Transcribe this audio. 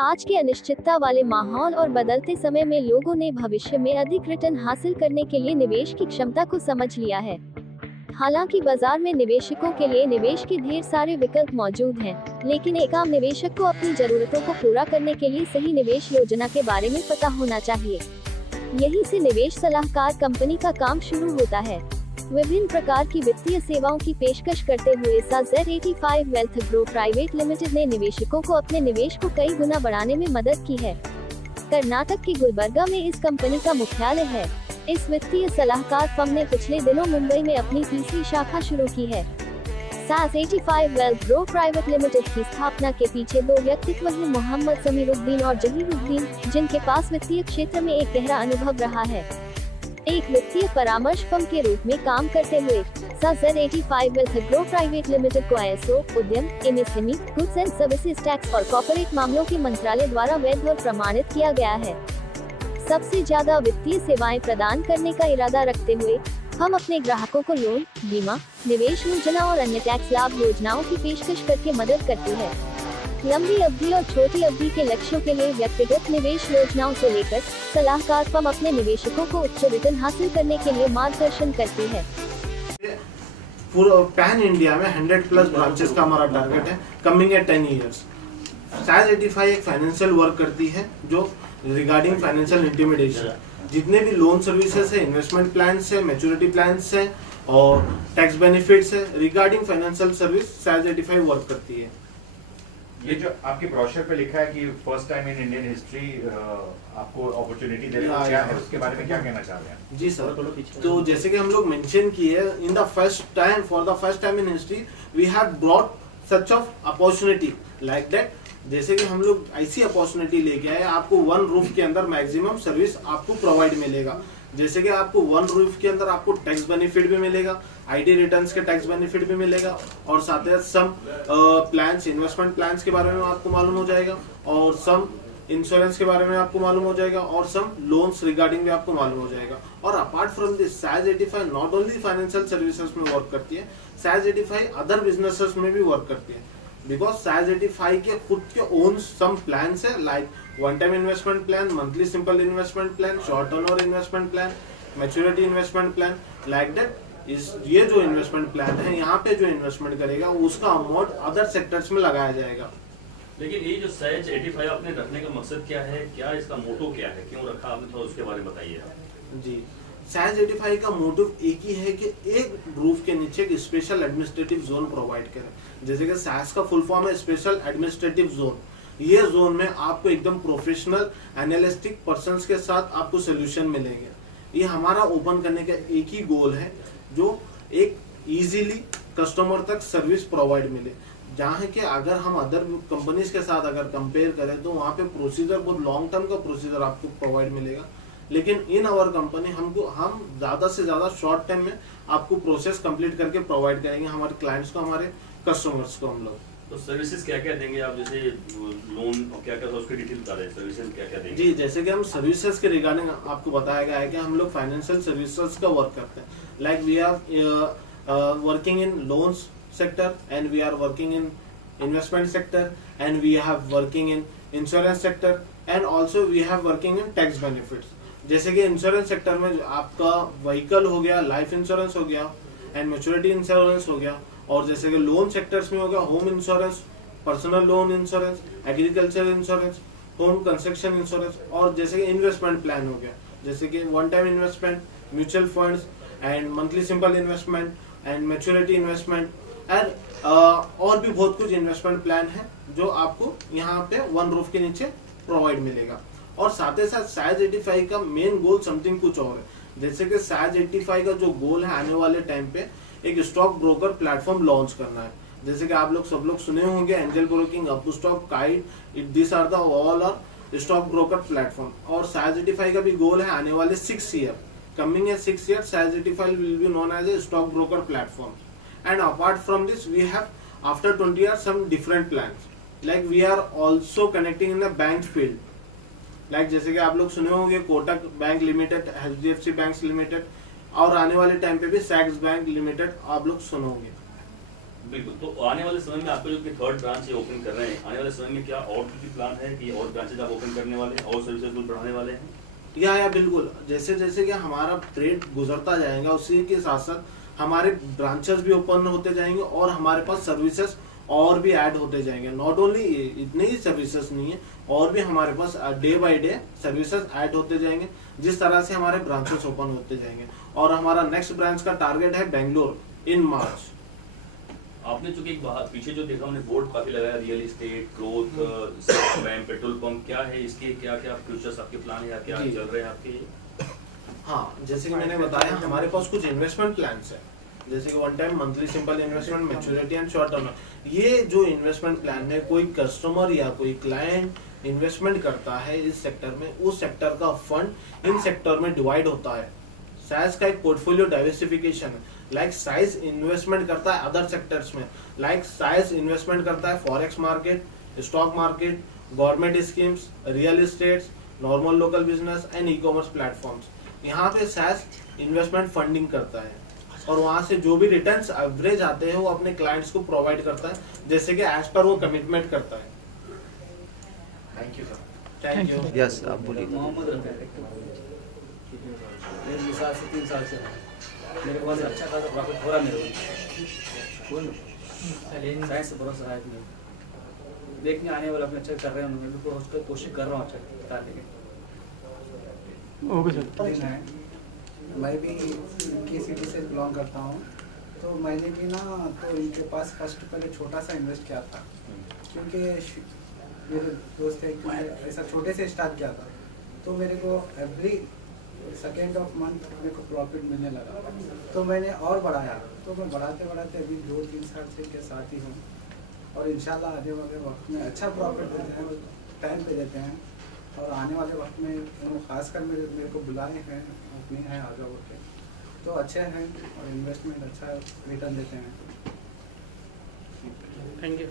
आज के अनिश्चितता वाले माहौल और बदलते समय में लोगों ने भविष्य में अधिक रिटर्न हासिल करने के लिए निवेश की क्षमता को समझ लिया है। हालांकि बाजार में निवेशकों के लिए निवेश के ढेर सारे विकल्प मौजूद हैं, लेकिन एक आम निवेशक को अपनी जरूरतों को पूरा करने के लिए सही निवेश योजना के बारे में पता होना चाहिए। यहीं से निवेश सलाहकार कंपनी का काम शुरू होता है। विभिन्न प्रकार की वित्तीय सेवाओं की पेशकश करते हुए Z85 wealth grow private limited ने निवेशकों को अपने निवेश को कई गुना बढ़ाने में मदद की है। कर्नाटक के गुलबर्गा में इस कंपनी का मुख्यालय है। इस वित्तीय सलाहकार फर्म ने पिछले दिनों मुंबई में अपनी तीसरी शाखा शुरू की है। Z85 wealth grow private limited की स्थापना के पीछे दो व्यक्तित्व हैं, मोहम्मद समीरुद्दीन और जहीरुद्दीन, जिनके पास वित्तीय क्षेत्र में एक गहरा अनुभव रहा है। एक वित्तीय परामर्श फर्म के रूप में काम करते हुए Z85 wealth grow private limited को ISO, उद्यम, MSME, goods and services tax और कॉर्पोरेट मामलों के मंत्रालय द्वारा वैध और प्रमाणित किया गया है। सबसे ज्यादा वित्तीय सेवाएं प्रदान करने का इरादा रखते हुए हम अपने ग्राहकों को लोन, बीमा, निवेश योजना और अन्य टैक्स लाभ योजनाओं की पेशकश करके मदद करते हैं। लंबी अवधि और छोटी अवधि के लक्ष्यों के लिए व्यक्तिगत निवेश योजनाओं से लेकर सलाहकार फर्म अपने निवेशकों को उच्च रिटर्न हासिल करने के लिए मार्गदर्शन करती है। पूरा पैन इंडिया में 100+ ब्रांचेस का हमारा टारगेट है कमिंग एट 10 ईयर्स। Z85 एक फाइनेंशियल वर्क करती है जो रिगार्डिंग फाइनेंशियल इंटिमिडेशन, जितने भी लोन सर्विसेज है, इन्वेस्टमेंट प्लान है, मैच्योरिटी प्लान है और टैक्स बेनिफिट्स है, regarding financial service Z85 work करती है। ये जो आपके ब्रोशर पे लिखा है कि first time in Indian history आपको अपॉर्चुनिटी दे रहा है, क्या है उसके बारे में क्या कहना चाह रहे हैं? जी सर, तो जैसे कि हम लोग मेंशन किए, in the first time in history we have brought such of opportunity like that. जैसे कि हम लोग ऐसी अपॉर्चुनिटी लेके आए, आपको वन रूफ के अंदर मैक्सिमम सर्विस आपको प्रोवाइड मिलेगा। जैसे कि आपको वन रूफ के अंदर आपको टैक्स बेनिफिट भी मिलेगा, आईटी रिटर्न्स के टैक्स बेनिफिट भी मिलेगा और साथ ही सम प्लान्स, इन्वेस्टमेंट प्लान्स के बारे में आपको मालूम हो जाएगा और सम इंश्योरेंस के बारे में आपको मालूम हो जाएगा और सम लोन्स रिगार्डिंग भी आपको मालूम हो जाएगा। और apart from this Z85 not only financial services में वर्क करती है, Z85 अदर बिजनेसेस में भी वर्क करती है। बिकॉज Z85 के खुद के ओन सम प्लान्स है, like one time investment plan, monthly simple investment plan, short term investment plan, maturity investment plan, like that. ये जो इन्वेस्टमेंट प्लान है, यहाँ पे जो इन्वेस्टमेंट करेगा उसका अमाउंट अदर सेक्टर्स में लगाया जाएगा। लेकिन ये जो Z85 आपने रखने का मकसद क्या है, क्या इसका मोटो क्या है, क्यों रखा आपने, थोड़ा उसके बारे में बताइए। जी, Z85 का मोटिव एक ही है कि एक रूफ के नीचे एक स्पेशल एडमिनिस्ट्रेटिव जोन प्रोवाइड करें। जैसे कि SAS का फुल फॉर्म है स्पेशल एडमिनिस्ट्रेटिव जोन। ये जोन में आपको एकदम प्रोफेशनल एनालिस्टिक पर्संस के साथ आपको सोल्यूशन मिलेंगे। ये हमारा ओपन करने का एक ही गोल है, जो एक इजीली कस्टमर तक सर्विस प्रोवाइड मिले। जहाँ कि अगर हम अदर कंपनीज के साथ अगर कंपेयर करें तो वहाँ पे प्रोसीजर बहुत लॉन्ग टर्म का प्रोसीजर आपको प्रोवाइड मिलेगा, लेकिन इन आवर कंपनी हम ज्यादा से ज्यादा शॉर्ट टाइम में आपको प्रोसेस कंप्लीट करके प्रोवाइड करेंगे हमारे क्लाइंट्स को, हमारे कस्टमर्स को हम लोग। तो सर्विसेज क्या क्या देंगे आप, जैसे लोन और क्या क्या, उसकी डिटेल बता रहे हैं, सर्विसेज क्या क्या देंगे? जी, जैसे कि हम सर्विसेज के रिगार्डिंग आपको बताया गया है कि हम लोग फाइनेंशियल सर्विसेज का वर्क करते हैं। Like we are working in loans sector and we are working in investment sector and we have working in insurance sector and also we have working in tax benefits. जैसे कि insurance sector में आपका vehicle हो गया, life insurance हो गया and maturity insurance हो गया, और जैसे कि लोन सेक्टर्स में हो गया home insurance, personal loan insurance, agriculture insurance, home construction insurance, और जैसे कि इन्वेस्टमेंट प्लान हो गया, जैसे कि one time investment, mutual funds and monthly simple investment and maturity investment and और भी बहुत कुछ इन्वेस्टमेंट प्लान है जो आपको यहाँ पे वन रूफ के नीचे प्रोवाइड मिलेगा। और साथ ही साथ Z85 का मेन गोल समथिंग कुछ और है। जैसे कि Z85 का जो गोल है आने वाले टाइम पे एक स्टॉक ब्रोकर प्लेटफॉर्म लॉन्च करना है। जैसे कि आप लोग सब लोग सुने होंगे Angel Broking, Upstox, Kite, this are the all are stock broker platform. और Z85 का भी गोल है आने वाले 6 year, coming in 6 year Z85 will be known as a stock broker platform. And apart from this we have after 20 years some different plans, like we are also connecting in the bank field, like जैसे कि आप लोग सुने होंगे Kotak bank limited, HDFC bank limited, और आने वाले time पे भी सैक्स बैंक लिमिटेड आप लोग सुनोगे। बिल्कुल। तो आने वाले समय में आपका जो कि थर्ड ब्रांच ओपन कर रहे हैं, आने वाले समय में क्या और भी प्लान है कि और ब्रांचेज आप ओपन करने वाले हैं और सर्विसेज को बढ़ाने वाले हैं? या बिल्कुल, जैसे जैसे कि हमारा ट्रेड गुजरता जाएगा उसी के साथ साथ हमारे ब्रांचेस भी ओपन होते जाएंगे और हमारे पास सर्विसेज और भी ऐड होते जाएंगे। नॉट ओनली इतने ही सर्विसेज नहीं है, और भी हमारे पास day by day services add होते जाएंगे, जिस तरह से हमारे ब्रांचेस ओपन होते जाएंगे। और हमारा नेक्स्ट ब्रांच का टारगेट है बेंगलोर इन मार्च। आपने चूंकि पीछे जो देखा हमने बोर्ड काफी लगाया, real estate growth, bank, petrol pump, क्या है इसके क्या क्या फ्यूचर्स आपके प्लान है या क्या चल रहे हैं आपके? हाँ, जैसे कि मैंने बताया हमारे पास कुछ इन्वेस्टमेंट प्लान्स है, जैसे कि one time, monthly simple investment, maturity and short term. ये जो इन्वेस्टमेंट प्लान है, कोई कस्टमर या कोई क्लाइंट इन्वेस्टमेंट करता है इस सेक्टर में, उस सेक्टर का फंड इन सेक्टर में डिवाइड होता है। साइज का एक पोर्टफोलियो डाइवर्सिफिकेशन है। लाइक साइज इन्वेस्टमेंट करता है अदर सेक्टर्स में, लाइक साइज इन्वेस्टमेंट करता है forex market, stock market, government schemes, real estates, normal local business and e commerce platforms. यहाँ पे साइज इन्वेस्टमेंट फंडिंग करता है और वहां से जो भी रिटर्न्स एवरेज आते हैं वो अपने क्लाइंट्स को प्रोवाइड करता है, जैसे कि एज पर वो कमिटमेंट करता है। Thank you sir. Thank you. Yes, आप बोलिए। मोहम्मद रफी 2 साल से 3 साल से मेरे को बहुत अच्छा खासा प्रॉफिट हो रहा है मेरे को। साइंस से भरोसा है नहीं, देखने आने वाला अपने अच्छा कर रहे हैं, मैं भी उस पर कोशिश कर रहा हूँ अच्छा बताने की। Okay sir. मैं भी इनकी सिटी से बिलोंग करता हूँ, तो मैंने भी ना तो इनके पास फर्स्ट पहले छोटा सा इन्वेस्ट किया था, क्योंकि मेरे दोस्त है कि ऐसा छोटे से स्टार्ट किया था, तो मेरे को एवरी सेकेंड ऑफ मंथ मेरे को प्रॉफिट मिलने लगा, तो मैंने और बढ़ाया, तो मैं बढ़ाते बढ़ाते अभी 2-3 साल से इनके साथ ही हूँ, और इंशाल्लाह आने वाले वक्त में अच्छा प्रॉफिट देते हैं, टाइम पे देते हैं, और आने वाले वक्त में खासकर मेरे को बुलाए हैं, अपने हैं आ जाओ के, तो अच्छे हैं और इन्वेस्टमेंट अच्छा रिटर्न देते हैं। Thank you.